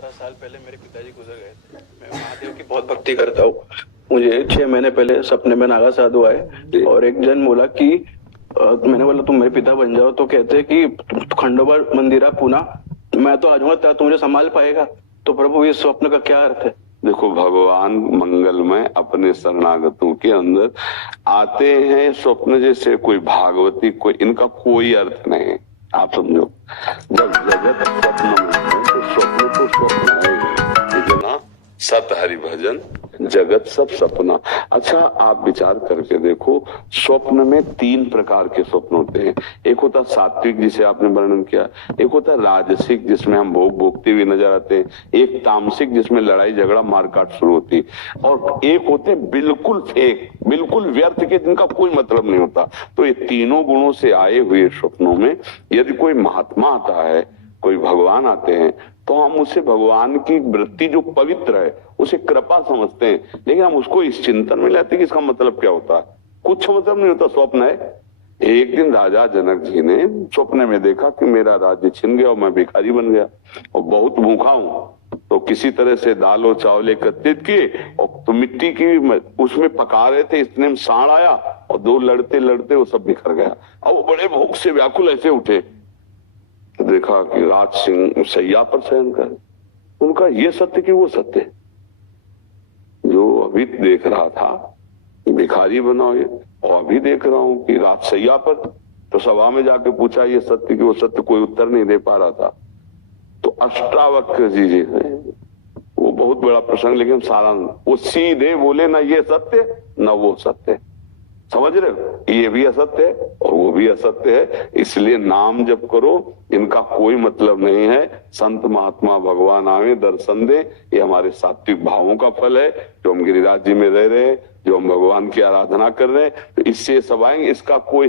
17 साल पहले मेरे पिताजी गुजर गए थे। मैं महादेव की बहुत भक्ति करता हूँ। मुझे 6 महीने पहले सपने में नागा साधु आए और एक जन बोला कि मैंने बोला तुम मेरे पिता बन जाओ, तो कहते हैं कि खंडोबा मंदिरा पुणे, मैं तो आ जाऊंगा, तू मुझे संभाल पाएगा? तो प्रभु इस स्वप्न का क्या अर्थ है? देखो, भगवान मंगलमय अपने शरणागतों के अंदर आते हैं स्वप्न जैसे, कोई भागवती कोई, इनका कोई अर्थ नहीं है। आप समझो, जब जगत स्वप्न में है तो स्वप्न तो स्वप्न है, इतना सत हरि भजन जगत सब सपना। अच्छा, आप विचार करके देखो, स्वप्न में 3 प्रकार के स्वप्न होते हैं। एक होता सात्विक जिसे आपने वर्णन किया, एक होता राजसिक जिसमें हम भोग भोगते हुए नजर आते हैं, एक तामसिक जिसमें लड़ाई झगड़ा मारकाट शुरू होती है, और एक होते बिल्कुल फेक, बिल्कुल व्यर्थ के, जिनका कोई मतलब नहीं होता। तो ये तीनों गुणों से आए हुए स्वप्नों में यदि कोई महात्मा आता है, कोई भगवान आते हैं, तो हम उसे भगवान की वृत्ति जो पवित्र है उसे कृपा समझते हैं, लेकिन हम उसको इस चिंतन में लेते हैं कि इसका मतलब क्या होता है। कुछ मतलब नहीं होता, स्वप्न है। एक दिन राजा जनक जी ने स्वप्न में देखा कि मेरा राज्य छिन गया और मैं भिखारी बन गया और बहुत भूखा हूं, तो किसी तरह से दाल और चावल एकत्रित किए और तो मिट्टी की उसमें पका रहे थे, इतने में सांड आया और 2 लड़ते लड़ते वो सब बिखर गया। अब वो बड़े भूख से व्याकुल ऐसे उठे, देखा कि राज सिंह सैया पर शयन कर। उनका ये सत्य कि वो सत्य जो अभी देख रहा था, भिखारी बना हुआ, और अभी देख रहा हूं कि राज सैया पर। तो सभा में जाके पूछा ये सत्य कि वो सत्य, कोई उत्तर नहीं दे पा रहा था। तो अष्टावक्र जी वो बहुत बड़ा प्रसंग, लेकिन सारा वो सीधे बोले ना ये सत्य ना वो सत्य। समझ रहे हो, ये भी असत्य है और वो भी असत्य है, इसलिए नाम जप करो, इनका कोई मतलब नहीं है। संत महात्मा भगवान आवे दर्शन दे, ये हमारे सात्विक भावों का फल है, जो हम गिरिराज जी में रह रहे हैं, जो हम भगवान की आराधना कर रहे हैं, तो इससे सब आएंगे। इसका कोई